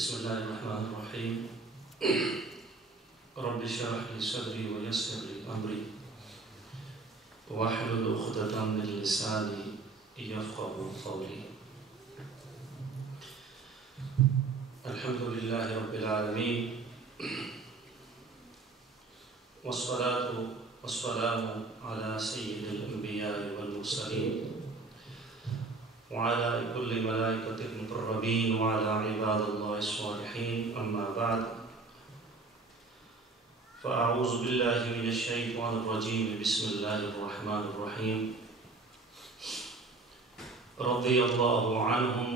بسم الله الرحمن الرحيم رب اشرح لي صدري ويسر لي أمري واحلل عقدة من لساني يفقهوا قولي. الحمد لله رب العالمين والصلاة والسلام على سيد الأنبياء والمرسلين وعلى كل ملائكة المقربين وعلى عباد الله الصالحين. أما بعد فأعوذ بالله من الشيطان الرجيم. بسم الله الرحمن الرحيم. رضي الله عنهم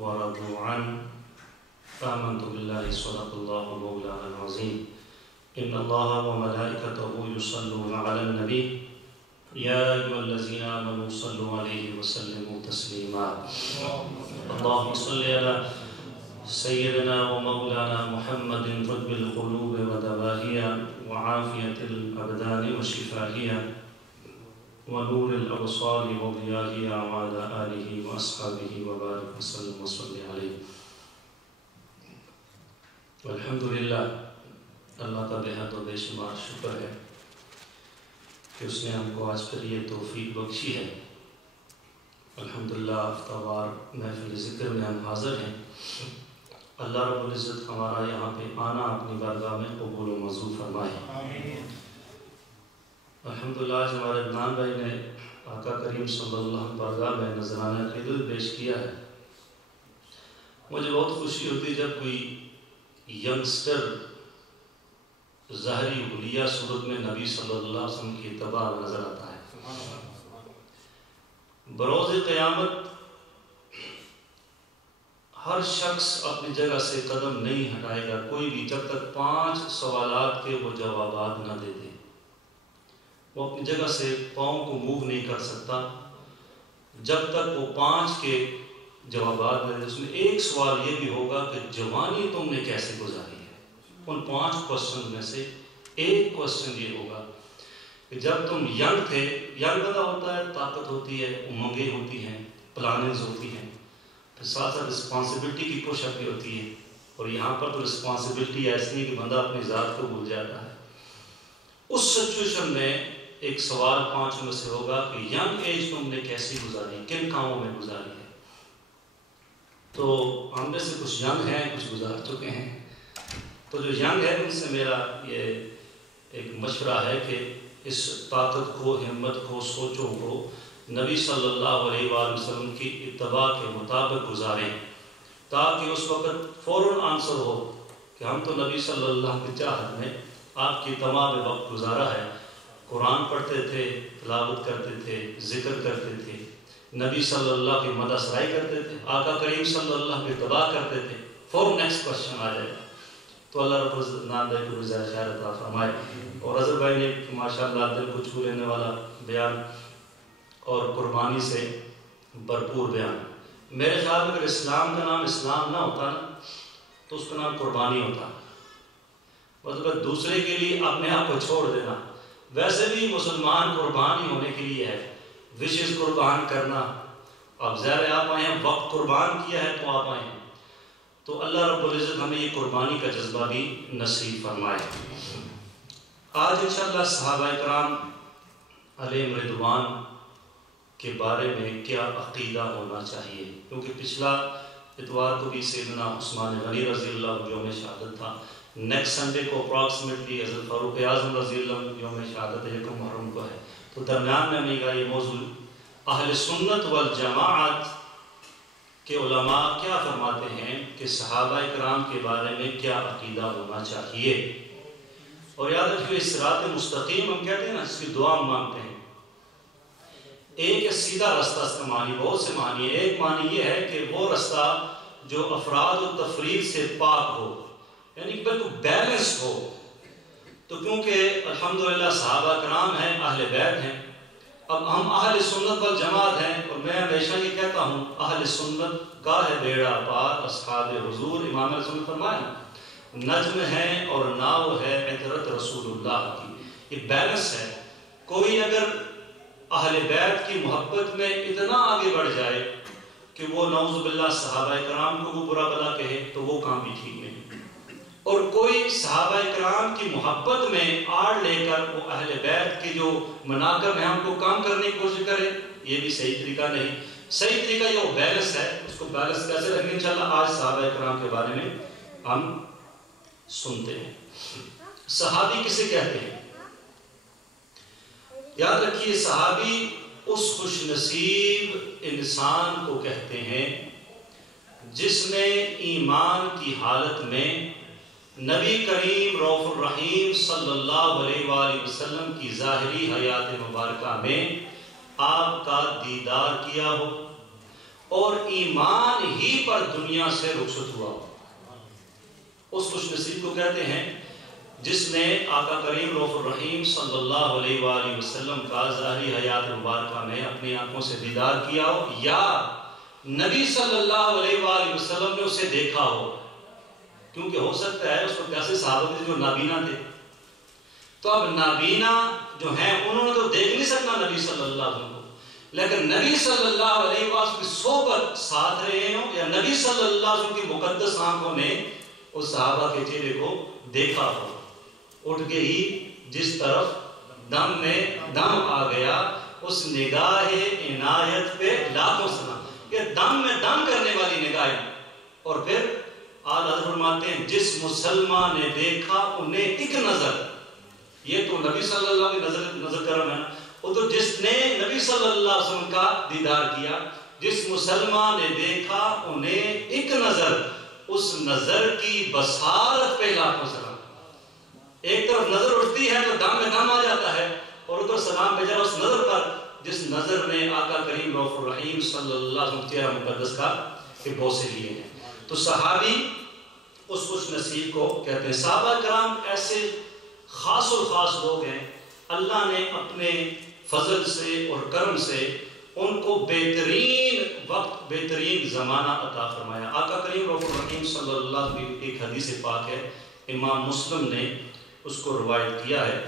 ورضوا عنه آمنت بالله صدق الله مولانا العظيم. إن الله وملائكته يصلون على النبي يا أيها الذين آمنوا صلوا عليه وسلموا تسليما. اللهم صل على سيدنا ومولانا محمد طب القلوب ودوائها وعافية الأبدان وشفائها ونور الأبصار وضيائها وعلى آله وأصحابه وبارك وسلم وصل عليه. والحمد للہ، اللہ کا بے حد و بے شمار شکر ہے کہ اس نے ہم کو آج پھر یہ توفیق بخشی ہے. الحمدللہ ہفتہ وار محفل ذکر میں ہم حاضر ہیں. اللہ رب العزت ہمارا یہاں پہ آنا اپنی بارگاہ میں قبول و منظور فرمائے. الحمدللہ آج ہمارے عدنان بھائی نے آقا کریم صلی اللہ علیہ وسلم بارگاہ میں نذرانہ عقیدت پیش کیا ہے. مجھے بہت خوشی ہوتی جب کوئی ینگسٹر ظاہری حلیہ صورت میں نبی صلی اللہ علیہ وسلم کی اتباع نظر آتا ہے. بروز قیامت ہر شخص اپنی جگہ سے قدم نہیں ہٹائے گا، کوئی بھی، جب تک 5 سوالات کے وہ جوابات نہ دے دے. وہ اپنی جگہ سے پاؤں کو موو نہیں کر سکتا جب تک وہ 5 کے جوابات دے دے. اس میں ایک سوال یہ بھی ہوگا کہ جوانی تم نے کیسے گزاری ہے. ان 5 کوسچن میں سے ایک کوسچن یہ ہوگا کہ جب تم ینگ تھے، ینگ پیدا ہوتا ہے، طاقت ہوتی ہے، امنگیں ہوتی ہیں، پلاننگز ہوتی ہیں، پھر ساتھ ساتھ رسپانسبلٹی کی پش اپ بھی ہوتی ہے. اور یہاں پر تو رسپانسبلٹی ایسی ہے کہ بندہ اپنی ذات کو بھول جاتا ہے. اس سچویشن میں ایک سوال 5 میں سے ہوگا کہ ینگ ایج تم نے کیسی گزاری، کن کاموں میں گزاری ہے. تو ہم میں سے کچھ ینگ ہیں، کچھ گزار چکے ہیں. تو جو ینگ ہے ان سے میرا یہ ایک مشورہ ہے کہ اس طاقت کو، ہمت کو، سوچوں کو نبی صلی اللہ علیہ وآلہ وسلم کی اتباع کے مطابق گزاریں، تاکہ اس وقت فوراً آنسر ہو کہ ہم تو نبی صلی اللہ علیہ وسلم کی چاہت میں آپ کی تمام وقت گزارا ہے. قرآن پڑھتے تھے، تلاوت کرتے تھے، ذکر کرتے تھے، نبی صلی اللہ کی مدح سرائی کرتے تھے، آقا کریم صلی اللہ کی اتباع کرتے تھے. فوراً نیکسٹ کوشچن آ جائے گا. تو اللہ رب العزت نام بھائی کو رضا خیر عطا فرمائے. اور اظہر بھائی نے ماشاءاللہ دل کو چھو لینے والا بیان اور قربانی سے بھرپور بیان. میرے خیال میں اگر اسلام کا نام اسلام نہ ہوتا نا تو اس کا نام قربانی ہوتا. مطلب دوسرے کے لیے اپنے آپ کو چھوڑ دینا. ویسے بھی مسلمان قربان ہی ہونے کے لیے ہے، وشز قربان کرنا. اب ظاہر آپ آئے ہیں، وقت قربان کیا ہے تو آپ آئے ہیں. تو اللہ رب العزت ہمیں یہ قربانی کا جذبہ بھی نصیب فرمائے. آج انشاءاللہ صحابہ کرام علیہم رضوان کے بارے میں کیا عقیدہ ہونا چاہیے، کیونکہ پچھلا اتوار کو بھی سیدنا عثمان غنی رضی اللہ عنہ یوم شہادت تھا. نیکسٹ سنڈے کو اپراکسیمیٹلی حضرت فاروق اعظم رضی اللہ عنہ یوم شہادت 1 محرم کو ہے. تو درمیان میں ہمیں یہ موضوع اہل سنت والجماعت کہ علماء کیا فرماتے ہیں کہ صحابہ کرام کے بارے میں کیا عقیدہ ہونا چاہیے. اور یاد رکھیے صراط مستقیم ہم کہتے ہیں نا، اس کی دعا ہم مانگتے ہیں. ایک سیدھا رستہ، اس کا معنی بہت سے معنی ہے. ایک معنی یہ ہے کہ وہ رستہ جو افراد و تفرید سے پاک ہو، یعنی بالکل بیلنس ہو. تو کیونکہ الحمدللہ صحابہ کرام ہیں، اہل بیت ہیں. اب ہم اہل سنت والجماعت ہیں، اور میں ہمیشہ یہ کہتا ہوں اہل سنت کا ہے بیڑا پار اصحاب حضور. امام علیہ السلام فرمایا نجم ہے اور ناو ہے عطرت رسول اللہ کی. یہ بیلنس ہے. کوئی اگر اہل بیت کی محبت میں اتنا آگے بڑھ جائے کہ وہ نعوذ باللہ صحابہ کرام کو وہ برا بلا کہے تو وہ کام بھی ٹھیک نہیں، اور کوئی صحابہ کرام کی محبت میں آڑ لے کر وہ اہل بیت کے جو مناقب ہیں ہم کو کام کرنے کی کوشش کرے، یہ بھی صحیح طریقہ نہیں۔ صحیح طریقہ یہ وہ بیلنس ہے، اس کو بیلنس کیسے رکھیں انشاءاللہ آج صحابہ کرام کے بارے میں ہم سنتے ہیں۔ صحابی کسے کہتے ہیں؟ یاد رکھیے صحابی اس خوش نصیب انسان کو کہتے ہیں جس نے ایمان کی حالت میں نبی کریم رؤوف الرحیم صلی اللہ علیہ وآلہ وسلم کی ظاہری حیات مبارکہ میں آپ کا دیدار کیا ہو اور ایمان ہی پر دنیا سے رخصت ہوا ہو۔ اس خوش نصیب کو کہتے ہیں جس نے آقا کریم رؤوف الرحیم صلی اللہ علیہ وآلہ وسلم کا ظاہری حیات مبارکہ میں اپنی آنکھوں سے دیدار کیا ہو یا نبی صلی اللہ علیہ وآلہ وسلم نے اسے دیکھا ہو، کیونکہ ہو سکتا ہے اس وقت ایسے صحابہ تھے جو نابینا تھے، تو اب نابینا جو ہیں انہوں نے تو دیکھ نہیں سکنا نبی صلی اللہ علیہ وسلم کو، لیکن نبی صلی اللہ علیہ وسلم کی صحبت ساتھ رہے ہوں یا نبی صلی اللہ علیہ وسلم کی مقدس آنکھوں نے اس صحابہ کے چہرے کو دیکھا ہو، اٹھ کے ہی جس طرف دم میں دم آ گیا اس نگاہ عنایت پہ لاکھوں سلام، یہ دم میں دم کرنے والی نگاہ ہے۔ اور پھر آل حضرت فرماتے ہیں جس مسلمان نے دیکھا انہیں ایک نظر، یہ تو نبی صلی اللہ علیہ وسلم کی نظر کرم ہے، وہ تو جس نے نبی صلی اللہ علیہ وسلم کا دیدار کیا، جس مسلمان نے دیکھا انہیں ایک نظر، اس نظر کی بصارت پہ لاکھوں سلام۔ ایک طرف نظر اٹھتی ہے تو دم میں دم آ جاتا ہے، اور ادھر سلام بھیجا اس نظر پر جس نظر نے آقا کریم رؤوف الرحیم صلی اللہ علیہ وسلم چہرہ مقدس کا کہ بوسے لیے ہیں۔ تو صحابی اس خوش نصیب کو کہتے ہیں۔ صحابہ کرام ایسے خاص و خاص لوگ ہیں، اللہ نے اپنے فضل سے اور کرم سے ان کو بہترین وقت بہترین زمانہ عطا فرمایا۔ آقا کریم رؤوف الرحیم صلی اللہ علیہ وسلم ایک حدیث پاک ہے، امام مسلم نے اس کو روایت کیا ہے،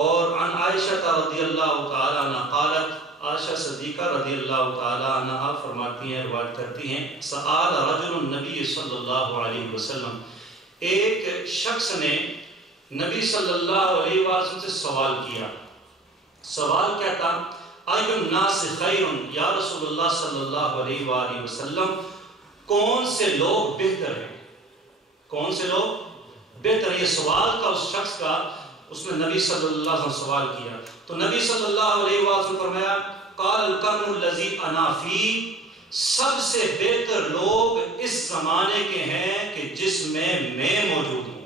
اور عن عائشہ رضی اللہ تعالی عنہ قالت، عائشہ صدیقہ رضی اللہ تعالی عنہ فرماتی ہیں، روایت کرتی ہیں، سآل رجل النبی صلی اللہ علیہ وسلم، ایک شخص نے نبی صلی اللہ علیہ وسلم سے سوال کیا۔ سوال کیا تھا؟ ای الناس خیر یا رسول اللہ صلی اللہ علیہ وآلہ وسلم، کون سے لوگ بہتر ہیں؟ کون سے لوگ بہتر؟ یہ سوال کا اس شخص کا، اس نے نبی صلی اللہ علیہ وسلم سوال کیا تو نبی صلی اللہ علیہ وسلم فرمایا قال القرن الذی انا فی، سب سے بہتر لوگ اس زمانے کے ہیں کہ جس میں موجود ہوں،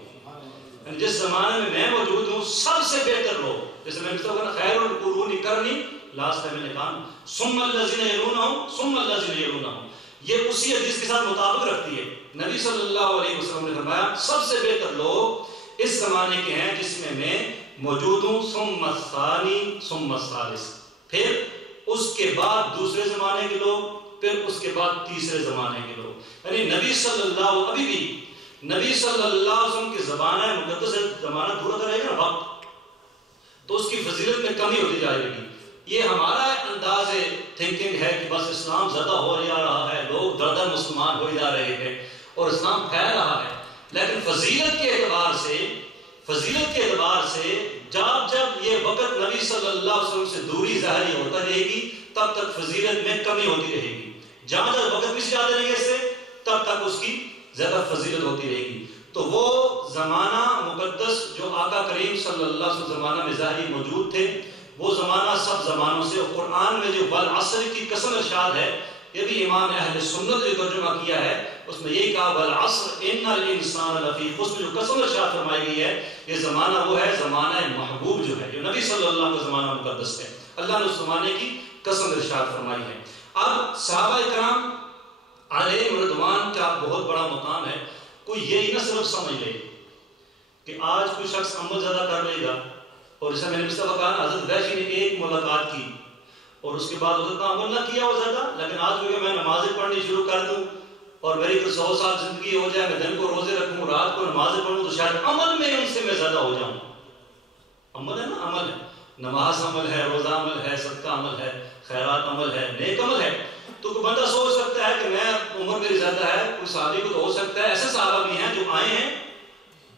یعنی جس زمانے میں میں موجود ہوں سب سے بہتر لوگ، جیسے میں کہتا ہوں خیر القرون قرنی، لاسٹ میں نے کہا ثم الذین یلونہم ثم الذین یلونہم، یہ اسی حدیث کے ساتھ مطابق رکھتی ہے۔ نبی صلی اللہ علیہ وسلم نے فرمایا سب سے بہتر لوگ اس زمانے کے ہیں جس میں موجود ہوں، ثم الثانی ثم الثالث، پھر اس کے بعد دوسرے زمانے کے لوگ، پھر اس کے بعد تیسرے زمانے کے لوگ، یعنی نبی صلی اللہ، ابھی بھی نبی صلی اللہ علیہ وسلم کی زمانہ مقدس زمانہ دور رہے گا وقت، تو اس کی فضیلت میں کمی ہوتی جائے گی۔ یہ ہمارا انداز تھنکنگ ہے کہ بس اسلام زیادہ ہو جا رہا ہے، لوگ دردر مسلمان ہو جا رہے ہیں اور اسلام پھیل رہا ہے، لیکن فضیلت کے اعتبار سے جب یہ وقت نبی صلی اللہ علیہ وسلم سے دوری ظاہری ہوتا رہے گی تب تک فضیلت میں کمی ہوتی رہے گی، جہاں تک وقت بھی زیادہ رہے گا اس سے تب تک اس کی زیادہ فضیلت ہوتی رہے گی۔ تو وہ زمانہ مقدس جو آقا کریم صلی اللہ علیہ وسلم زمانہ میں ظاہری موجود تھے، وہ زمانہ سب زمانوں سے، قرآن میں جو والعصر کی قسم ارشاد ہے، یہ بھی امام اہل سنت نے ترجمہ کیا ہے، اس میں یہی کہا والعصر ان الانسان لفی خسر، جو قسم ارشاد فرمائی گئی ہے یہ زمانہ وہ ہے زمانہ محبوب جو ہے، جو نبی صلی اللہ علیہ وسلم کا زمانہ مقدس ہے، اللہ نے اس زمانے کی قسم ارشاد فرمائی ہے۔ اب صحابہ کرام علیہم رضوان کا بہت بڑا مقام ہے، کوئی یہی نہ صرف سمجھ لے کہ آج کوئی شخص عمل زیادہ کر لے گا، اور جیسے میں نے مصطفیٰ کہا حضرت وحشی نے ایک ملاقات کی اور اس کے بعد حضرت کا عمل نہ کیا ہو زیادہ، لیکن آج کیونکہ میں نمازیں پڑھنی شروع کر دوں اور میری تو 100 سال زندگی ہو جائے، میں دن کو روزے رکھوں رات کو نمازیں پڑھوں تو شاید عمل میں ان سے میں زیادہ ہو جاؤں۔ عمل ہے نا، عمل ہے، نماز عمل ہے، روزہ عمل ہے، صدقہ عمل ہے، خیرات عمل ہے، نیک عمل ہے، تو کوئی بندہ سوچ سکتا ہے کہ جاتا ہے کوئی صحابی کو تو ہو سکتا ہے، ایسے صحابہ بھی ہیں جو آئے ہیں،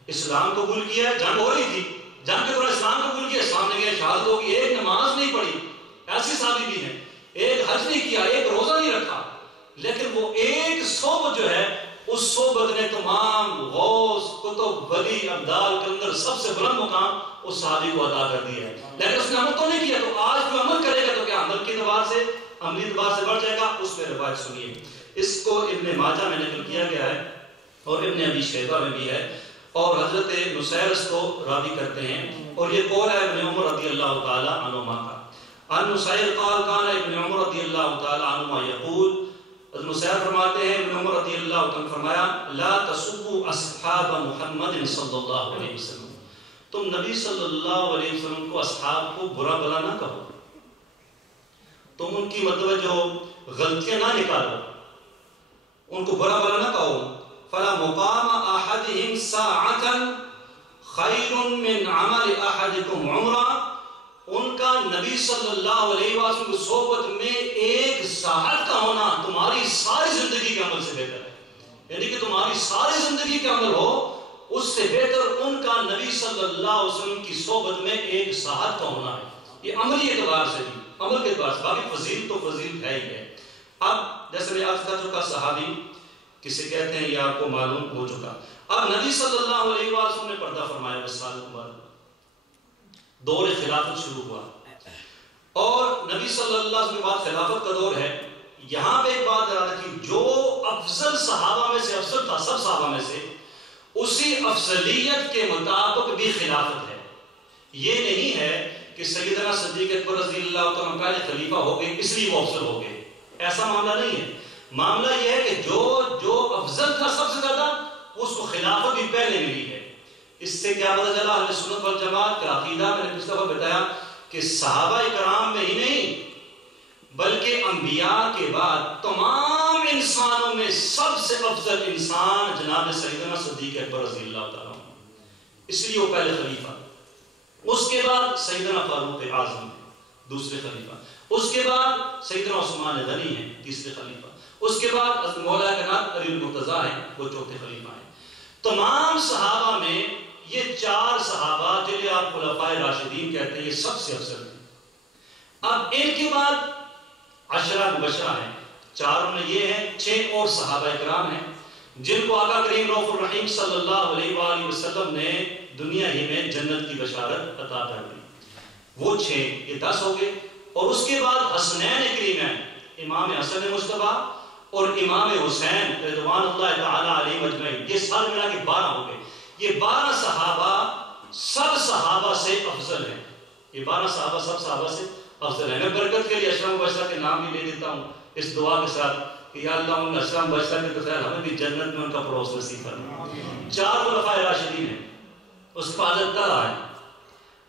اسلام قبول کیا، جنگ ہو رہی تھی، جنگ کے دوران اسلام قبول کیا، اسلام نے شہادت ہوگی، ایک نماز نہیں پڑھی، ایسے صحابی بھی ہیں، ایک حج نہیں کیا، ایک روزہ نہیں رکھا، لیکن وہ ایک صحبت جو ہے اس صحبت نے تمام غوث کتب ولی ابدال کے اندر سب سے بلند مقام اس صحابی کو عطا کر دیا ہے، لیکن اس نے عمل تو نہیں کیا۔ تو آج جو عمل کرے گا تو کیا عمل کے اعتبار سے عملی اعتبار سے بڑھ جائے گا؟ اس میں روایت سنیے، اس کو ابن ماجہ میں نقل کیا گیا ہے اور ابن ابی شیبہ میں بھی ہے، اور حضرت نصیر اس کو راوی کرتے ہیں، اور یہ قول ہے ابن عمر رضی اللہ تعالی عنہما کا۔ ان نصیر قال کان ابن عمر رضی اللہ تعالی عنہما یقول، نصیر فرماتے ہیں ابن عمر رضی اللہ عنہ فرمایا لا تسبوا اصحاب محمد صلی اللہ علیہ وسلم، تم نبی صلی اللہ علیہ وسلم کو اصحاب کو برا بلا نہ کہو، تم ان کی مطلب جو غلطیاں نہ نکالو، ان کو برا بلا نہ کہو۔ فلا مقام احدهم ساعة خیر من عمل احدكم عمرہ، ان کا نبی صلی اللہ علیہ وسلم کی صحبت میں ایک ساعت کا ہونا تمہاری ساری زندگی کے عمل سے بہتر ہے، یعنی کہ تمہاری ساری زندگی کے عمل ہو اس سے بہتر ان کا نبی صلی اللہ علیہ وسلم کی صحبت میں ایک ساعت کا ہونا ہے۔ یہ عملی اعتبار سے بھی، عمل کے اعتبار سے، باقی فضیل تو فضیل ہے ہی ہے۔ اب جیسے میں عرض کر چکا صحابی کسے کہتے ہیں یہ آپ کو معلوم ہو چکا۔ اب نبی صلی اللہ علیہ وسلم نے پردہ فرمایا 20 سال کے بعد، دور خلافت شروع ہوا، اور نبی صلی اللہ علیہ وسلم کے بعد خلافت کا دور ہے۔ یہاں پہ ایک بات یاد رکھی، جو افضل صحابہ میں سے افضل تھا، سب صحابہ میں سے، اسی افضلیت کے مطابق بھی خلافت ہے۔ یہ نہیں ہے کہ سیدنا صدیق اکبر رضی اللہ عنہ پہلے خلیفہ ہو گئے اس لیے وہ افضل ہو گئے، ایسا معاملہ نہیں ہے۔ معاملہ یہ ہے کہ جو افضل تھا سب سے زیادہ، اس کو خلافت بھی پہلے ملی ہے۔ اس سے کیا پتہ چلا؟ اہل سنت والجماعت کا عقیدہ میں نے پچھلی دفعہ بتایا کہ صحابہ کرام میں ہی نہیں بلکہ انبیاء کے بعد تمام انسانوں میں سب سے افضل انسان جناب سیدنا صدیق اکبر رضی اللہ تعالیٰ عنہ، اس لیے وہ پہلے خلیفہ، اس کے بعد سیدنا فاروق اعظم دوسرے خلیفہ، اس کے بعد سیدنا عثمان غنی ہیں تیسرے خلیفہ، اس کے بعد حضرت مولا کائنات علی المرتضیٰ ہیں وہ چوتھے خلیفہ ہیں۔ تمام صحابہ میں یہ 4 صحابہ جنہیں آپ خلفائے راشدین کہتے ہیں، یہ سب سے افضل ہیں۔ اب ان کے بعد 10 مبشرہ ہیں، 4 میں یہ ہیں، 6 اور صحابہ کرام ہیں جن کو آقا کریم رؤوف الرحیم صلی اللہ علیہ وآلہ وسلم نے دنیا ہی میں جنت کی بشارت عطا کر دی، وہ 6، یہ 10 ہو گئے۔ اور اس کے بعد حسنین کریمین، امام حسن مصطفیٰ اور امام حسین رضوان اللہ تعالی علیہ مجمعین، یہ سارے ملا کے 12 ہو گئے۔ یہ 12 صحابہ سب صحابہ سے افضل ہیں، یہ 12 صحابہ سب صحابہ سے افضل ہیں۔ میں برکت کے لیے اشرف مبشرہ کے نام بھی لے دیتا ہوں اس دعا کے ساتھ کہ یا اللہ ان اشرف مبشرہ کے تو خیر ہمیں بھی جنت میں ان کا پڑوس نصیب فرما۔ 4 خلفائے راشدین ہیں، اس کے بعد حضرت طلحہ ہیں،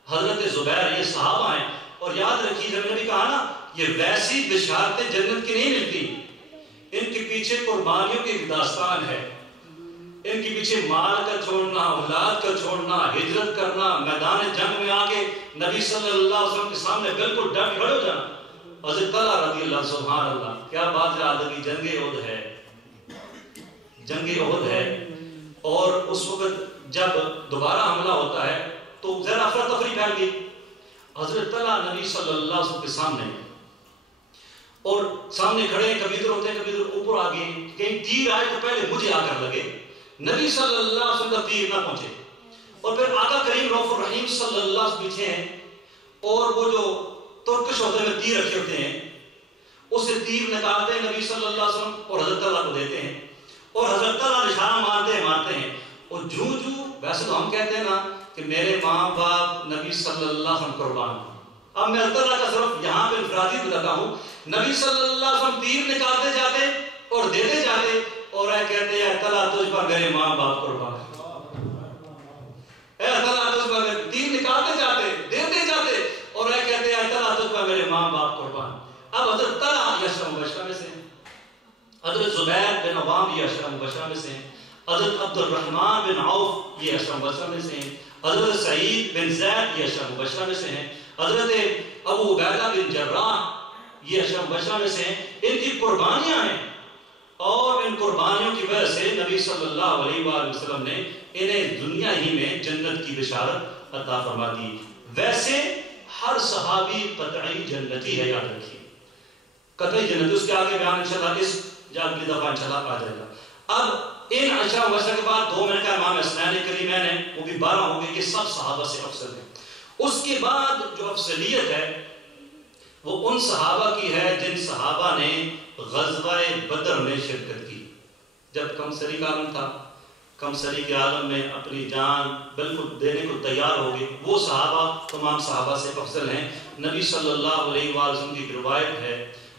حضرت زبیر، یہ صحابہ ہیں۔ اور یاد رکھیے جب میں نے بھی کہا نا یہ ویسی بشارتیں جنت کی نہیں ملتی، ان کے پیچھے قربانیوں کی ایک داستان ہے، ان کے پیچھے مال کا چھوڑنا، اولاد کا چھوڑنا، ہجرت کرنا، میدان جنگ میں آگے نبی صلی اللہ علیہ وسلم کے سامنے بالکل ڈٹ کھڑے ہو جانا۔ حضرت طلحہ رضی اللہ، سبحان اللہ، کیا بات یاد ہے، جنگ احد ہے، جنگ احد ہے، اور اس وقت جب دوبارہ حملہ ہوتا ہے تو ذرا افراتفری پھیل گئی۔ حضرت طلحہ نبی صلی اللہ علیہ وسلم کے سامنے اور سامنے کھڑے ہیں، کبھی ادھر ہوتے ہیں کبھی ادھر، اوپر آگے کہیں تیر آئے تو پہلے مجھے آ کر لگے، نبی صلی اللہ علیہ وسلم کا تیر نہ پہنچے، اور پھر آقا کریم رؤوف الرحیم صلی اللہ علیہ وسلم پیچھے ہیں، اور وہ جو ترکش ہوتے میں تیر رکھے ہوتے ہیں اسے تیر نکالتے ہیں نبی صلی اللہ علیہ وسلم اور حضرت طلحہ کو دیتے ہیں، اور حضرت طلحہ نشانہ مارتے ہیں، اور ویسے تو ہم کہتے ہیں نا کہ میرے ماں باپ نبی صلی اللہ علیہ وسلم قربان۔ اب میں اللہ کا صرف یہاں پہ انفرادی بتاتا ہوں، نبی صلی اللہ علیہ وسلم تیر نکالتے جاتے اور دیتے جاتے، اور اے کہتے ہیں طلحہ تجھ پر میرے ماں باپ قربان، اے طلحہ تجھ پر، تیر نکالتے جاتے دیتے جاتے، اور اے کہتے ہیں طلحہ تجھ پر میرے ماں باپ قربان۔ اب حضرت طلحہ یہ اشرف مبشرہ میں سے ہیں، حضرت زبیر بن عوام یہ اشرف مبشرہ میں سے ہیں، حضرت عبد الرحمن بن عوف یہ اشرف مبشرہ میں سے ہیں، حضرت سعید بن زید یہ اشرف مبشرہ میں سے ہیں، حضرت ابو عبیدہ بن جراح یہ اشرف مبشرہ میں سے ہیں۔ ان کی قربانیاں ہیں، اور ان قربانیاں وجہ سے نبی صلی اللہ علیہ وآلہ وسلم نے انہیں دنیا ہی میں جنت کی بشارت عطا فرما دی۔ ویسے ہر صحابی قطعی جنتی ہے، یاد رکھیے قطعی جنتی، اس کے آگے بیان انشاءاللہ اس اگلی دفعہ انشاءاللہ آ جائے گا۔ اب ان عشرہ مبشرہ کے بعد 2 منٹ کا امام حسنین کریمین ہے، وہ بھی 12 ہو گئے کہ سب صحابہ سے افضل ہیں۔ اس کے بعد جو افضلیت ہے وہ ان صحابہ کی ہے جن صحابہ نے غزوہ بدر میں شرکت کی۔ جب کمسری کا عالم تھا، کمسری کے عالم میں اپنی جان بالکل دینے کو تیار ہو گئے، وہ صحابہ تمام صحابہ سے افضل ہیں۔ نبی صلی اللہ علیہ وآلہ وسلم کی روایت ہے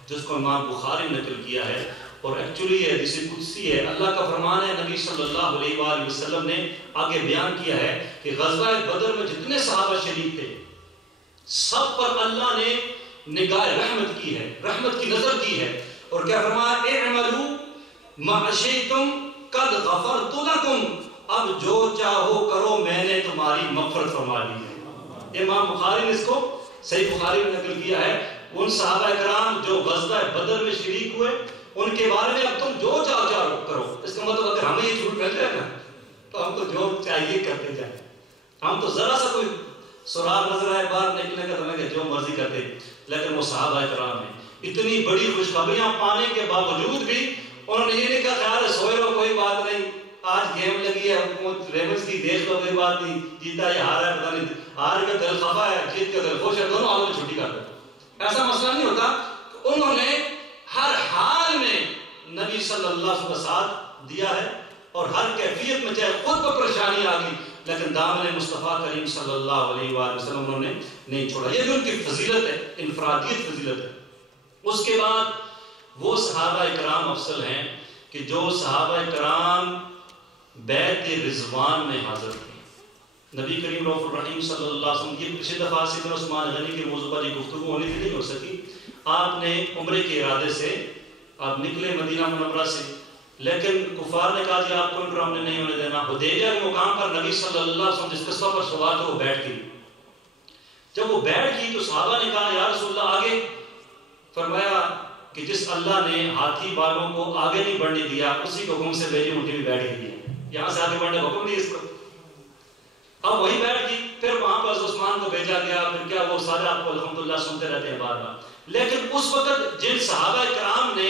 جس کو امام بخاری نقل کیا ہے، اور ایکچولی یہ حدیث قدسی ہے، اللہ کا فرمان ہے۔ نبی صلی اللہ علیہ وآلہ وسلم نے آگے بیان کیا ہے کہ غزوہ بدر میں جتنے صحابہ شریک تھے سب پر اللہ نے نگاہ رحمت کی ہے، رحمت کی نظر کی ہے، اور کیا فرمایا، اعملوا ما شئتم قد غفرت لکم، اب جو چاہو کرو میں نے تمہاری مغفرت فرما دی ہے۔ امام بخاری نے اس کو صحیح بخاری میں نقل کیا ہے۔ ان صحابہ کرام جو غزوہ بدر میں شریک ہوئے ان کے بارے میں اب تم جو چاہو کرو، اس کا مطلب اگر ہمیں یہ چھوٹ مل جائے نا تو ہم تو جو چاہیے کرتے جائیں، ہم تو ذرا سا کوئی سراغ نظر آئے باہر نکلنے کا تو جو مرضی کرتے، لیکن وہ صحابہ کرام ہیں اتنی بڑی خوشخبریاں پانے کے باوجود بھی انہوں نے یہ نہیں کہا خیال ہے سوئے رہو کوئی بات نہیں، آج گیم لگی ہے حکومت ریونس کی، دیکھ لو کوئی بات نہیں، جیتا یا ہارا ہے پتہ نہیں، ہار کا دل خفا ہے جیت کا دل خوش ہے، دونوں حالوں میں چھٹی کر دو، ایسا مسئلہ نہیں ہوتا۔ انہوں نے ہر حال میں نبی صلی اللہ علیہ وسلم کا ساتھ دیا ہے، اور ہر کیفیت میں چاہے خود پر پریشانی آ گئی لیکن دامن مصطفیٰ کریم صلی اللہ علیہ وآلہ وسلم انہوں نے نہیں چھوڑا۔ یہ بھی ان کی فضیلت ہے، انفرادیت فضیلت ہے۔ اس کے بعد وہ صحابہ کرام افضل ہیں کہ جو صحابہ کرام بیعت رضوان میں حاضر تھے۔ نبی کریم رؤوف الرحیم صلی اللہ علیہ وسلم کی پچھلی دفعہ سیدنا عثمان غنی کے موضوع پر گفتگو ہونے کی نہیں ہو سکی، آپ نے عمرے کے ارادے سے آپ نکلے مدینہ منورہ سے، لیکن کفار نے کہا کہ آپ کو انٹر ہم نے نہیں ہونے دینا۔ حدیبیہ کے مقام پر نبی صلی اللہ علیہ وسلم جس قصبہ پر سوار تھے وہ بیٹھ گئی۔ جب وہ بیٹھ گئی تو صحابہ نے کہا یا رسول اللہ آگے، فرمایا کہ جس اللہ نے ہاتھی بالوں کو آگے نہیں بڑھنے دیا اسی کے حکم سے میری اونٹی بھی بیٹھ گئی ہے، یہاں سے آگے بڑھنے کا حکم نہیں اس کو۔ اب وہی بیٹھ گئی، پھر وہاں پر عثمان کو بھیجا گیا، پھر کیا وہ سارے آپ کو الحمدللہ سنتے رہتے ہیں بار بار۔ لیکن اس وقت جن صحابہ کرام نے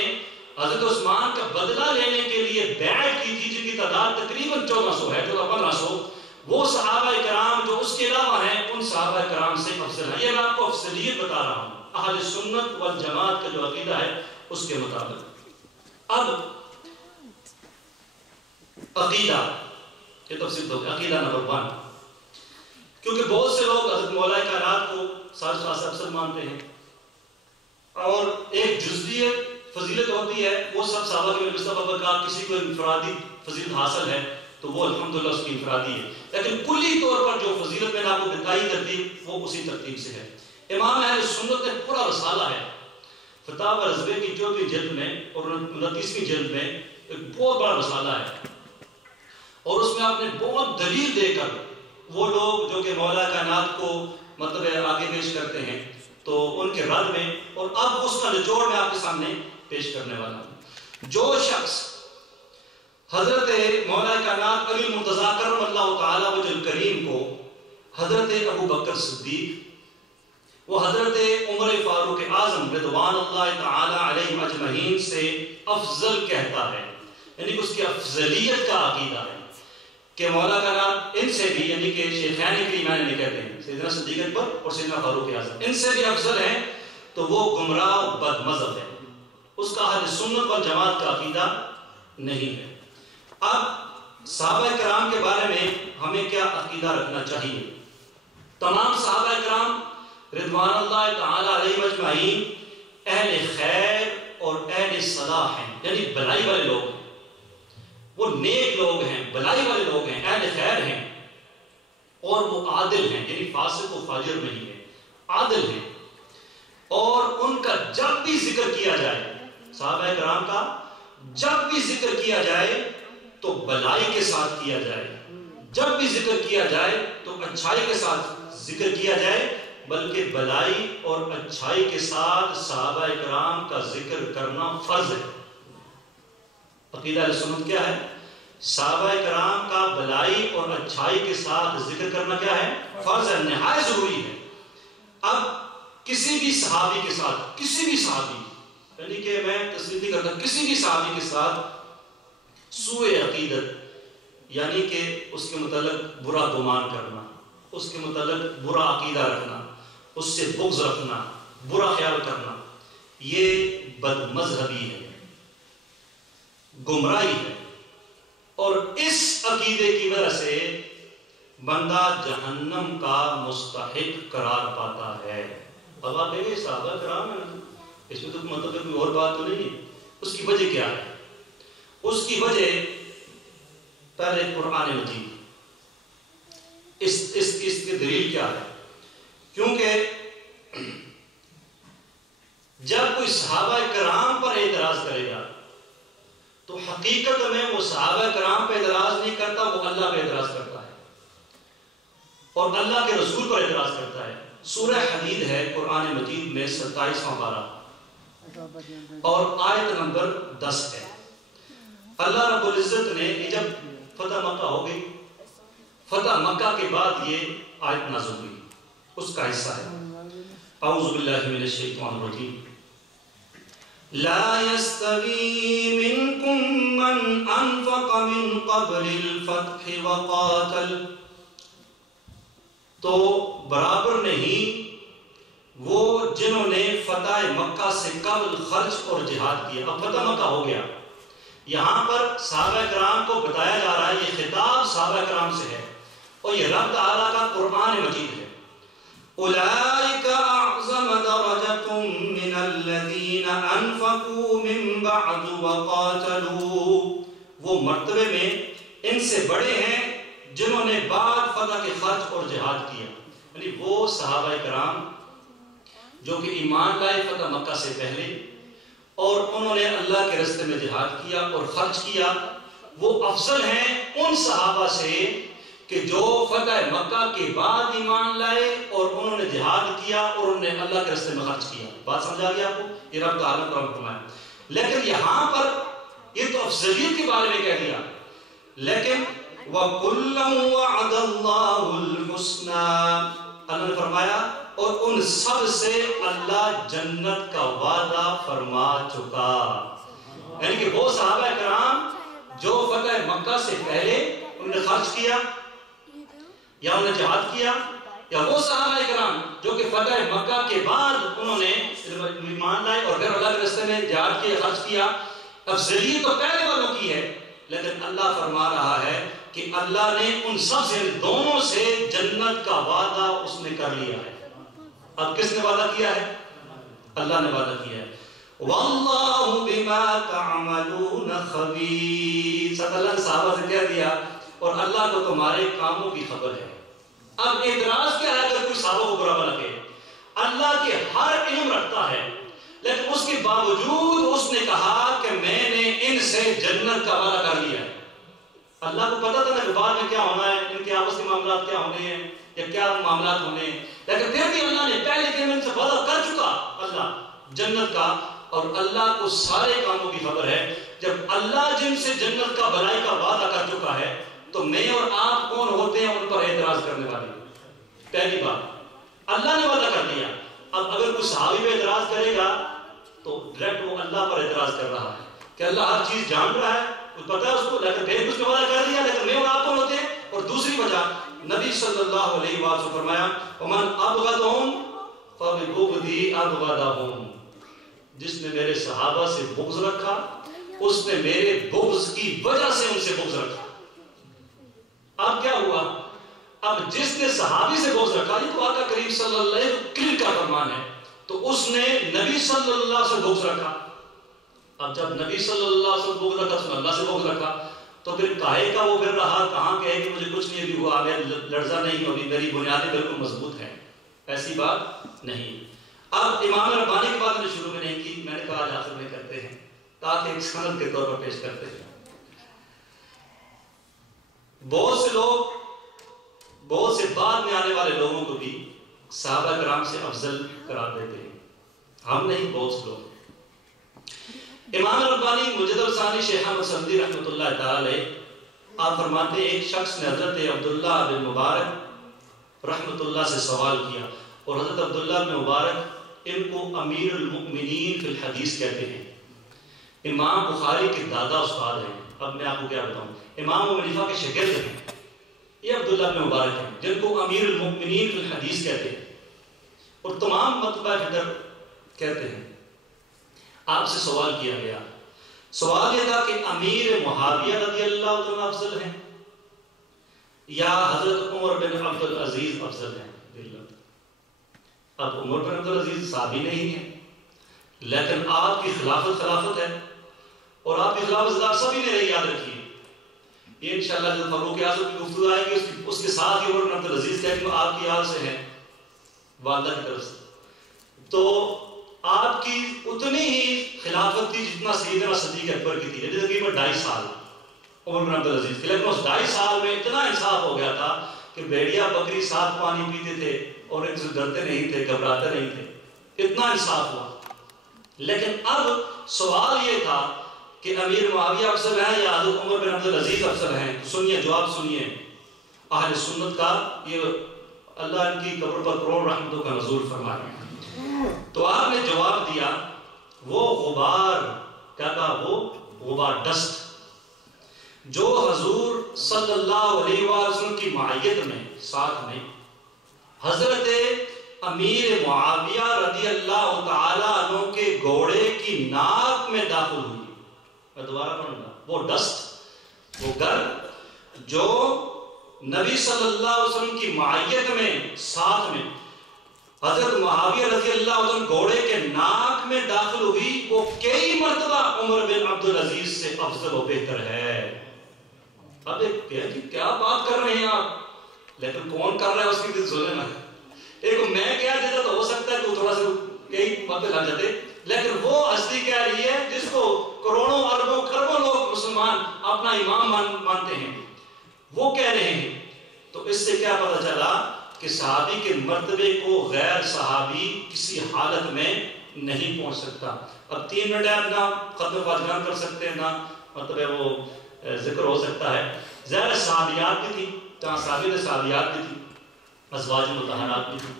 حضرت عثمان کا بدلہ لینے کے لیے بیعت کی تھی، جن کی تعداد تقریباً 1400 ہے، 1500، وہ صحابہ کرام جو اس کے علاوہ ہیں ان صحابہ کرام سے افضل ہیں۔ یہ میں آپ کو افضلیت بتا رہا ہوں اہل سنت والجماعت کا جو عقیدہ ہے اس کے مطابق۔ اب عقیدہ یہ تفصیل تو عقیدہ نمبر 1، کیونکہ بہت سے لوگ حضرت مولا کائنات کو ساتھ سے افضل مانتے ہیں، اور ایک جزویت فضیلت ہوتی ہے، وہ سب صحابہ کے مصطفیٰ پر کہا کسی کو انفرادی فضیلت حاصل ہے تو وہ الحمدللہ اس کی انفرادی ہے، لیکن کلی طور پر جو فضیلت میں نے آپ کو بتائی ترتیب وہ اسی ترتیب سے ہے۔ امام اہل سنت نے پورا رسالہ ہے فتاوی رضویہ کی 14ویں جلد میں اور 29ویں جلد میں، ایک بہت بڑا رسالہ ہے، اور اس میں آپ نے بہت دلیل دے کر وہ لوگ جو کہ مولا کائنات کو مطلب آگے پیش کرتے ہیں تو ان کے رد میں، اور اب اس کا نچوڑ میں آپ کے سامنے پیش کرنے والا ہوں۔ جو شخص حضرت مولا کائنات علی المرتضیٰ کرم اللہ تعالیٰ وجہ الکریم کو حضرت ابو بکر صدیق، وہ حضرت عمر فاروق اعظم رضوان اللہ تعالی علیہ اجمعین سے افضل کہتا ہے، یعنی کہ اس کی افضلیت کا عقیدہ ہے کہ مولا کائنات ان سے بھی، یعنی کہ شیخین کریمین نے کہتے ہیں سیدنا صدیق اکبر اور سیدنا فاروق اعظم، ان سے بھی افضل ہیں، تو وہ گمراہ و بد مذہب ہے، اس کا اہل سنت والجماعت کا عقیدہ نہیں ہے۔ اب صحابہ کرام کے بارے میں ہمیں کیا عقیدہ رکھنا چاہیے؟ تمام صحابہ کرام رضوان اللہ تعالی علیہ اجمعین اہل خیر اور اہل صلاح ہیں، یعنی بلائی والے لوگ ہیں، وہ نیک لوگ ہیں، بلائی والے لوگ ہیں، اہل خیر ہیں، اور وہ عادل ہیں، یعنی فاسق و فاجر نہیں ہے، عادل ہیں، اور ان کا جب بھی ذکر کیا جائے، صحابہ کرام کا جب بھی ذکر کیا جائے تو بلائی کے ساتھ کیا جائے، جب بھی ذکر کیا جائے تو اچھائی کے ساتھ ذکر کیا جائے، بلکہ بلائی اور اچھائی کے ساتھ صحابہ کرام کا ذکر کرنا فرض ہے۔ عقیدہ اہل سنت کیا ہے؟ صحابہ کرام کا بلائی اور اچھائی کے ساتھ ذکر کرنا کیا ہے؟ فرض ہے، نہایت ضروری ہے۔ اب کسی بھی صحابی کے ساتھ، کسی بھی صحابی، یعنی کہ میں تصدیق نہیں کرتا، کسی بھی صحابی کے ساتھ سوء عقیدت، یعنی کہ اس کے متعلق برا گمان کرنا، اس کے متعلق برا عقیدہ رکھنا، اس سے بغض رکھنا، برا خیال کرنا، یہ بد مذہبی ہے، گمراہی ہے، اور اس عقیدے کی وجہ سے بندہ جہنم کا مستحق قرار پاتا ہے۔ اب آپ دیکھیں صحابہ کرام ہیں، اس میں تو مطلب کوئی اور بات تو نہیں ہے۔ اس کی وجہ کیا ہے؟ اس کی وجہ پہلے قرآن مجید، اس کی دلیل کیا ہے؟ کیونکہ جب کوئی صحابہ کرام پر اعتراض کرے گا تو حقیقت میں وہ صحابہ کرام پہ اعتراض نہیں کرتا، وہ اللہ پہ اعتراض کرتا ہے اور اللہ کے رسول پر اعتراض کرتا ہے۔ سورہ حدید ہے قرآن مجید میں 27واں پارہ اور آیت نمبر 10 ہے۔ اللہ رب العزت نے جب فتح مکہ ہو گئی، فتح مکہ کے بعد یہ آیت نازل ہوئی، اس کا حصہ ہے۔ اعوذ باللہ من الشیطان الرجیم، لا يستوي منكم من انفق من قبل الفتح وقاتل، تو برابر نہیں وہ جنہوں نے فتح مکہ سے قبل خرچ اور جہاد کیا۔ اب فتح مکہ ہو گیا، یہاں پر صحابہ کرام کو بتایا جا رہا ہے، یہ خطاب صحابہ کرام سے ہے اور یہ رب تعالیٰ کا قرآن مجید ہے۔ اولئک اعظم درجۃ من الذین انفقوا من بعد وقاتلوا، وہ مرتبے میں ان سے بڑے ہیں جنہوں نے بعد فتح کے خرچ اور جہاد کیا۔ یعنی وہ صحابہ کرام جو کہ ایمان لائے فتح مکہ سے پہلے اور انہوں نے اللہ کے راستے میں جہاد کیا اور خرچ کیا، وہ افضل ہیں ان صحابہ سے کہ جو فتح مکہ کے بعد ایمان لائے اور انہوں نے جہاد کیا اور انہوں نے اللہ کے راستے میں خرچ کیا۔ بات سمجھ آ گئی آپ کو؟ یہ رب تعالیٰ کا حکم ہے۔ لیکن یہاں پر یہ تو افضلیت کے بارے میں کہہ دیا، لیکن وَكُلًّا وَعَدَ اللَّهُ الْحُسْنَى، اللہ نے فرمایا اور ان سب سے اللہ جنت کا وعدہ فرما چکا۔ یعنی کہ وہ صحابہ کرام جو فتح مکہ سے پہلے انہوں نے خرچ کیا یا انہوں نے جہاد کیا، یا وہ صحابہ کرام جو کہ فتح مکہ کے بعد انہوں نے ایمان لائے اور پھر اللہ کے راستے میں جہاد کیا، خرچ کیا، افضلیت تو پہلے والوں کی ہے، لیکن اللہ فرما رہا ہے کہ اللہ نے ان سب سے، دونوں سے جنت کا وعدہ اس نے کر لیا ہے۔ اب کس نے وعدہ کیا ہے؟ اللہ نے وعدہ کیا ہے۔ وَاللَّهُ بِمَا تَعْمَلُونَ خَبِيرٌ، اللہ نے صحابہ سے کہہ دیا اور اللہ کو تمہارے کاموں کی خبر ہے۔ اب اعتراض کیا ہے اگر کوئی صحابہ کو برا بھلا کہے؟ اللہ کے ہر علم رکھتا ہے، لیکن اس کے باوجود اس نے کہا کہ میں نے ان سے جنت کا وعدہ کر لیا ہے۔ اللہ کو پتا تھا نا کہ بعد میں کیا ہونا ہے، ان کے آپس کے معاملات کیا ہونے ہیں یا کیا معاملات ہونے ہیں، لیکن پھر بھی اللہ نے پہلے کہ میں ان سے وعدہ کر چکا اللہ جنت کا، اور اللہ کو سارے کاموں کی خبر ہے۔ جب اللہ جن سے جنت کا بھلائی کا وعدہ کر چکا ہے تو میں اور آپ کون ہوتے ہیں ان پر اعتراض کرنے والے؟ پہلی بات اللہ نے وعدہ کر دیا۔ اب اگر کوئی صحابی پہ اعتراض کرے گا تو ڈائریکٹ وہ اللہ پر اعتراض کر رہا ہے کہ اللہ ہر چیز جان رہا ہے، پتہ ہے اس کو، لیکن پھر اس نے وعدہ کر دیا، لیکن میں اور آپ کون ہوتے ہیں؟ اور دوسری وجہ نبی صلی اللہ علیہ وآلہ وسلم فرمایا وَمَنْ أَبْغَضَهُمْ فَبِبُغْضِهِ أَبْغَضَهُمْ، جس نے میرے صحابہ سے بغض رکھا اس نے میرے بغض کی وجہ سے ان سے بغض رکھا۔ اب کیا ہوا؟ اب جس نے صحابی سے بغض رکھا، یہ تو آقا کریم صلی اللہ علیہ وسلم کا فرمان ہے، تو اس نے نبی صلی اللہ علیہ وسلم سے بغض رکھا۔ اب جب نبی صلی اللہ علیہ وسلم بغض رکھا، اس نے اللہ سے بغض رکھا، تو پھر کاہے کا وہ پھر رہا، کہاں کہے کہ مجھے کچھ نہیں ابھی ہوا، میں لرزہ نہیں ہوں، میری بنیادیں بالکل مضبوط ہیں، ایسی بات نہیں۔ اب امام ربانی کی بات میں نے شروع میں نہیں کی، میں نے کہا آج آخر میں کرتے ہیں تاکہ ایک سند کے طور پر پیش کرتے ہیں۔ بہت سے لوگ، بہت سے بعد میں آنے والے لوگوں کو بھی صحابہ کرام سے افضل قرار دیتے ہیں، ہم نہیں، بہت سے لوگ۔ امام ربانی مجدد ثانی قاری شیخ احمد سندی رحمۃ اللہ تعالی آپ فرماتے ہیں ایک شخص نے حضرت عبداللہ بن مبارک رحمۃ اللہ سے سوال کیا، اور حضرت عبداللہ بن مبارک ان کو امیر المؤمنین فی الحدیث کہتے ہیں، امام بخاری کے دادا استاد ہیں۔ اب میں آپ کو کیا بتاؤں، امام ابو حنیفہ کے شاگرد ہیں یہ عبداللہ بن مبارک ہیں، جن کو امیر المؤمنین فی الحدیث کہتے ہیں، اور تمام مطبع فدر کہتے ہیں۔ آپ سے سوال کیا گیا، سوال یہ تھا کہ امیر معاویہ رضی اللہ عنہ افضل ہیں یا حضرت عمر بن عبد العزیز افضل ہیں؟ اب عمر بن عبد العزیز صحابی نہیں ہیں، لیکن آپ کی خلافت ہے، اور آپ کی خلافت سبھی نے رہی، یاد رکھیے یہ انشاءاللہ جب فاروق اعظم کی گفتگو آئے گی اس کے ساتھ ہی عمر بن عبد العزیز کہتے ہیں آپ کی آل سے ہیں، والدہ کی طرف سے، تو آپ کی اتنی ہی خلافت تھی جتنا سیدنا صدیق اکبر کی تھی، جیسے تقریباً 2.5 سال عمر بن عبد العزیز کی، لیکن اس 2.5 سال میں اتنا انصاف ہو گیا تھا کہ بھیڑیا بکری ساتھ پانی پیتے تھے اور ایک سے ڈرتے نہیں تھے، گھبراتے نہیں تھے، اتنا انصاف ہوا۔ لیکن اب سوال یہ تھا کہ امیر معاویہ افضل ہیں یا حضرت عمر بن عبد العزیز افضل ہیں؟ سنیے، جواب سنیے اہل سنت کا، یہ اللہ ان کی قبر پر کروڑ رحمتوں کا نزول فرمائے۔ تو آپ نے جواب دیا وہ غبار، کیا کہا؟ وہ غبار، ڈسٹ، جو حضور صلی اللہ علیہ وسلم کی معیت میں، ساتھ میں حضرت امیر معاویہ رضی اللہ تعالیٰ عنہ کے گھوڑے کی ناک میں داخل ہوئی۔ میں دوبارہ پڑھوں گا، وہ ڈسٹ، وہ گرد جو نبی صلی اللہ علیہ وسلم کی معیت میں، ساتھ میں حضرت معاویہ رضی اللہ عنہ گھوڑے کے ناک میں داخل ہوئی، وہ کئی مرتبہ عمر بن عبد العزیز سے افضل و بہتر ہے۔ اب ایک کیا بات کر رہے ہیں آپ، لیکن کون کر رہا ہے اس کی دل سنے نا۔ ایک میں کہہ دیتا تو ہو سکتا ہے تو تھوڑا سا کئی باتیں لگ جاتے، لیکن وہ ہستی کہہ رہی ہے جس کو کروڑوں اربوں کھربوں لوگ مسلمان اپنا امام مانتے ہیں، وہ کہہ رہے ہیں۔ تو اس سے کیا پتہ چلا کہ صحابی کے مرتبے کو غیر صحابی کسی حالت میں نہیں پہنچ سکتا۔ اب 3 منٹ آپ نہ ختم واجبان کر سکتے ہیں، نہ مطلب وہ ذکر ہو سکتا ہے۔ ظاہر صحابیات بھی تھی، جہاں صحابی نے صحابیات بھی تھی، ازواج مطہرات بھی تھی،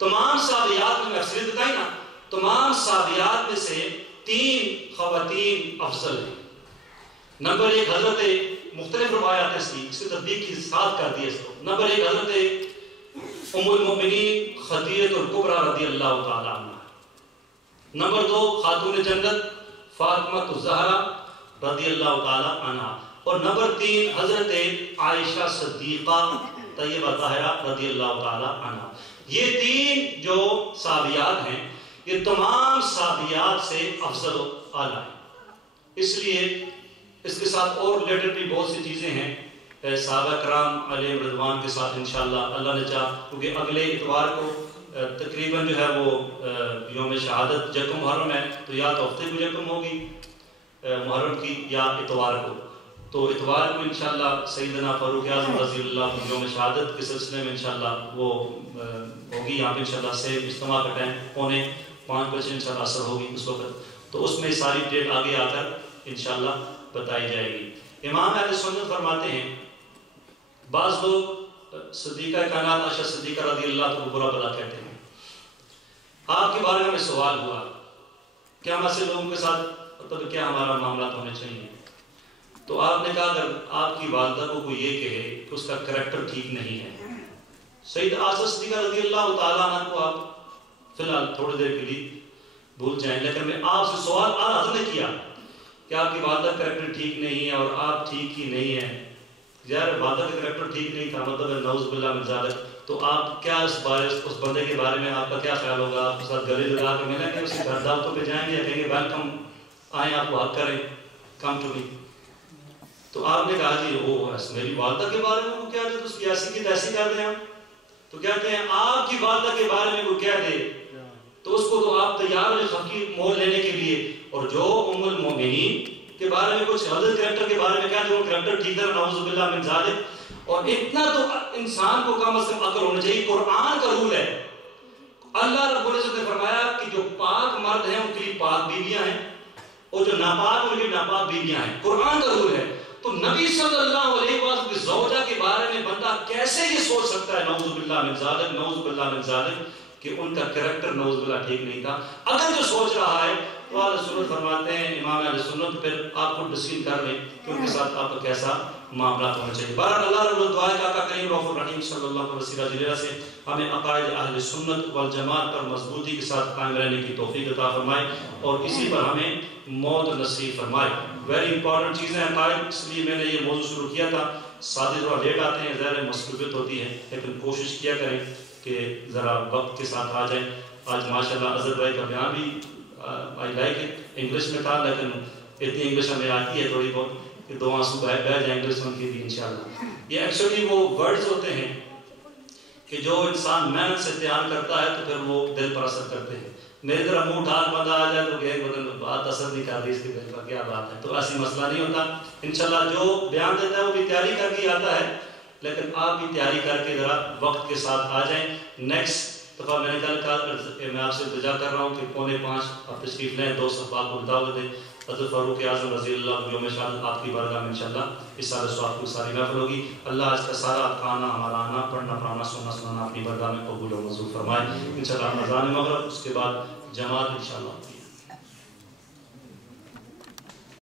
تمام صحابیات میں اکثریت بتائی نا، تمام صحابیات میں سے 3 خواتین افضل ہیں۔ نمبر 1 حضرت، مختلف روایات اس کی تطبیق کی ساتھ کر دی اس کو۔ نمبر 1 حضرت ام المؤمنین خدیجہ الکبریٰ رضی اللہ تعالی عنہ۔ نمبر 2 خاتون جنت فاطمہ الزہرا رضی اللہ تعالی عنہ، اور نمبر 3 حضرت عائشہ صدیقہ طیبہ طاہرہ رضی اللہ تعالی عنہ۔ یہ 3 جو صحابیات ہیں، یہ تمام صحابیات سے افضل و اعلیٰ ہیں۔ اس لیے اس کے ساتھ اور ریلیٹڈ بھی بہت سی چیزیں ہیں صحابہ کرام علیہ رضوان کے ساتھ انشاءاللہ اللہ نے چاہا، کیونکہ اگلے اتوار کو تقریباً جو ہے وہ یوم شہادت یکم محرم ہے، تو یا تو ہفتے کو یکم ہوگی محرم کی یا اتوار کو، تو اتوار کو انشاءاللہ سیدنا فاروق اعظم رضی اللہ عنہ یوم شہادت کے سلسلے میں انشاءاللہ وہ ہوگی یہاں پہ انشاءاللہ سے اجتماع کا ٹائم 4:45 بجے انشاءاللہ اثر ہوگی اس وقت، تو اس میں ساری ڈیٹ آگے آ کر انشاءاللہ بتائی جائے گی۔ امام اہل سنت فرماتے ہیں بعض لوگ صدیقہ کائنات عائشہ صدیقہ رضی اللہ عنہ کو برا بلا کہتے ہیں۔ آپ کے بارے میں سوال ہوا کہ ہم ایسے لوگوں کے ساتھ مطلب کیا ہمارا معاملات ہونے چاہیے، تو آپ نے کہا اگر آپ کی والدہ کو کوئی یہ کہے کہ اس کا کریکٹر ٹھیک نہیں ہے، سید عائشہ صدیقہ رضی اللہ تعالیٰ عنہ کو آپ فی الحال تھوڑی دیر کے لیے بھول جائیں، لیکن میں آپ سے سوال آج نے کیا کہ آپ کی والدہ کا کریکٹر ٹھیک نہیں ہے اور آپ ٹھیک ہی نہیں ہیں، یار والدہ کا کریکٹر ٹھیک نہیں تھا مطلب نعوذ باللہ من ذالک، تو آپ کیا اس بندے کے بارے میں آپ کا کیا خیال ہوگا؟ آپ کے ساتھ گلے لگا کے ملیں گے، اس کی گھر دعوتوں پہ جائیں گے یا کہیں گے ویلکم، آئیں آپ کو حق کریں، کم ٹو می؟ تو آپ نے کہا جی وہ میری والدہ کے بارے میں وہ کیا دے تو اس کی ایسی کی تیسی کر دیں آپ، تو کہتے ہیں آپ کی والدہ کے بارے میں وہ کیا دے تو اس کو تو آپ تیار ہیں خفی مول لینے کے لیے، اور جو ام المومنین کے بارے میں کچھ حضرت کریکٹر کے بارے میں کہا جو کریکٹر ٹھیک ہے نعوذ باللہ من ذالک، اور اتنا تو انسان کو کم از کم عقل ہونا چاہیے۔ قرآن کا رول ہے، اللہ رب العزت نے فرمایا کہ جو پاک مرد ہیں ان کے لیے پاک بیویاں ہیں، اور جو ناپاک ان کی ناپاک بیویاں ہیں. قرآن کا رول ہے. تو نبی صلی اللہ علیہ وسلم کی زوجہ کے بارے میں بندہ کیسے یہ سوچ سکتا ہے نعوذ باللہ من ذالک، نعوذ باللہ من ذالک، کہ ان کا کریکٹر نعوذ باللہ ٹھیک نہیں تھا. اگر جو سوچ رہا ہے تو اہل سنت فرماتے ہیں، امام اہل سنت، پھر آپ کو ڈسکین کر لیں کہ ان کے ساتھ آپ کا کیسا معاملات ہونا چاہیے. بہرحال اللہ رب العزت دعا ہے کہ آقا کریم رؤوف الرحیم صلی اللہ علیہ وسلم سے ہمیں عقائد اہل سنت والجماعت پر مضبوطی کے ساتھ قائم رہنے کی توفیق عطا فرمائے اور اسی پر ہمیں موت نصیب فرمائے. ویری امپورٹنٹ چیزیں ہیں عقائد، اس لیے میں نے یہ موضوع شروع کیا تھا. ساتھی تھوڑا لیٹ آتے ہیں، ظاہر مصروفیت ہوتی ہے، لیکن کوشش کیا کریں کہ ذرا وقت کے ساتھ آ جائیں. آج ماشاءاللہ اظہر بھائی کا بیان بھی آئی لائک اٹ، انگلش میں تھا، لیکن اتنی انگلش ہمیں آتی ہے تھوڑی بہت کہ 2 آنسو بہ جائیں انگلش ان کی بھی انشاءاللہ. یہ ایکچولی وہ ورڈز ہوتے ہیں کہ جو انسان محنت سے تیار کرتا ہے تو پھر وہ دل پر اثر کرتے ہیں. میری طرح منہ ڈھال بندہ آ جائے تو کہ بات اثر نہیں کرتی اس کے دل پر، کیا بات ہے. تو ایسی مسئلہ نہیں ہوتا. انشاءاللہ جو بیان دیتا ہے وہ بھی تیاری کر کے آتا ہے، لیکن آپ بھی تیاری کر کے ذرا وقت کے ساتھ آ جائیں. نیکسٹ دفعہ میں نے کل کہا کہ میں آپ سے التجا کر رہا ہوں کہ 4:45 آپ تشریف لیں، 2 صفحات کو دعوت دیں. حضرت فاروق اعظم رضی اللہ یوم شہادت آپ کی بارگاہ میں انشاءاللہ اس سال سواب کو ساری محفل ہوگی. اللہ آج کا سارا کھانا ہمارا آنا پڑھنا پڑھنا سننا اپنی بارگاہ میں قبول و منظور فرمائے. انشاءاللہ اذان مغرب، اس کے بعد جماعت انشاءاللہ.